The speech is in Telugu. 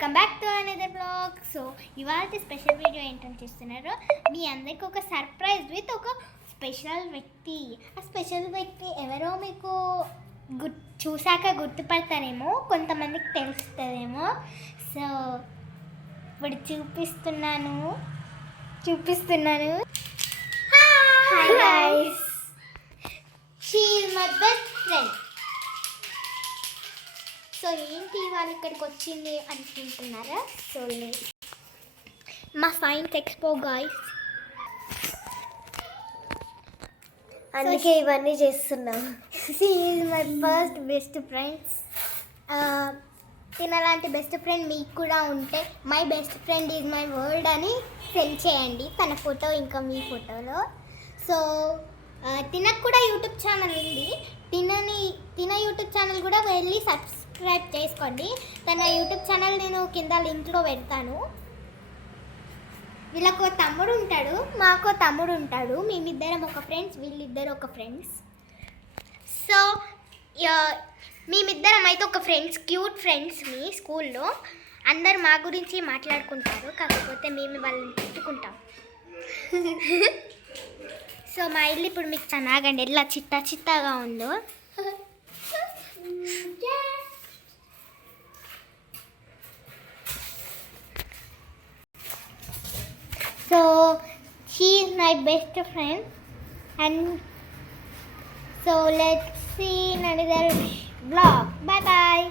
Welcome back to another blog. So ఇవాళ స్పెషల్ వీడియో ఏంటని చూస్తున్నారు, మీ అందరికి ఒక సర్ప్రైజ్ విత్ ఒక స్పెషల్ వ్యక్తి. ఆ స్పెషల్ వ్యక్తి ఎవరో మీకు చూసాక గుర్తుపడతారేమో, కొంతమందికి తెలుస్తుందేమో. సో ఇప్పుడు చూపిస్తున్నాను. Hi guys, she is my best friend. So ఏంటి వాళ్ళు ఇక్కడికి వచ్చింది అనుకుంటున్నారా? సో మా సైన్స్ ఎక్స్పో గాయ్స్, అందుకే ఇవన్నీ చేస్తున్నాం. She is my first best friends. తినలాంటి బెస్ట్ ఫ్రెండ్ మీకు కూడా ఉంటే my best friend is my world అని సెండ్ చేయండి, తన ఫోటో ఇంకా మీ ఫోటోలో. సో తినకు కూడా యూట్యూబ్ ఛానల్ ఉంది, తిన యూట్యూబ్ ఛానల్ కూడా వెళ్ళి సబ్స్క్రైబ్ చేసుకోండి. తన యూట్యూబ్ ఛానల్ నేను కింద లింక్లో పెడతాను. వీళ్ళకు తమ్ముడు ఉంటాడు, మాకు తమ్ముడు ఉంటాడు. మేమిద్దరం ఒక ఫ్రెండ్స్, వీళ్ళిద్దరు ఒక ఫ్రెండ్స్. సో మేమిద్దరం అయితే ఒక ఫ్రెండ్స్, క్యూట్ ఫ్రెండ్స్. మీ స్కూల్లో అందరు మా గురించి మాట్లాడుకుంటారు, కాకపోతే మేము వాళ్ళని తిట్టుకుంటాం. సో మా ఇల్లు ఇప్పుడు మీకు ಚೆನ್ನಾగండి ఎలా చిత్తాగా ఉందో. So she is my best friend, and so let's see in another vlog. Bye bye.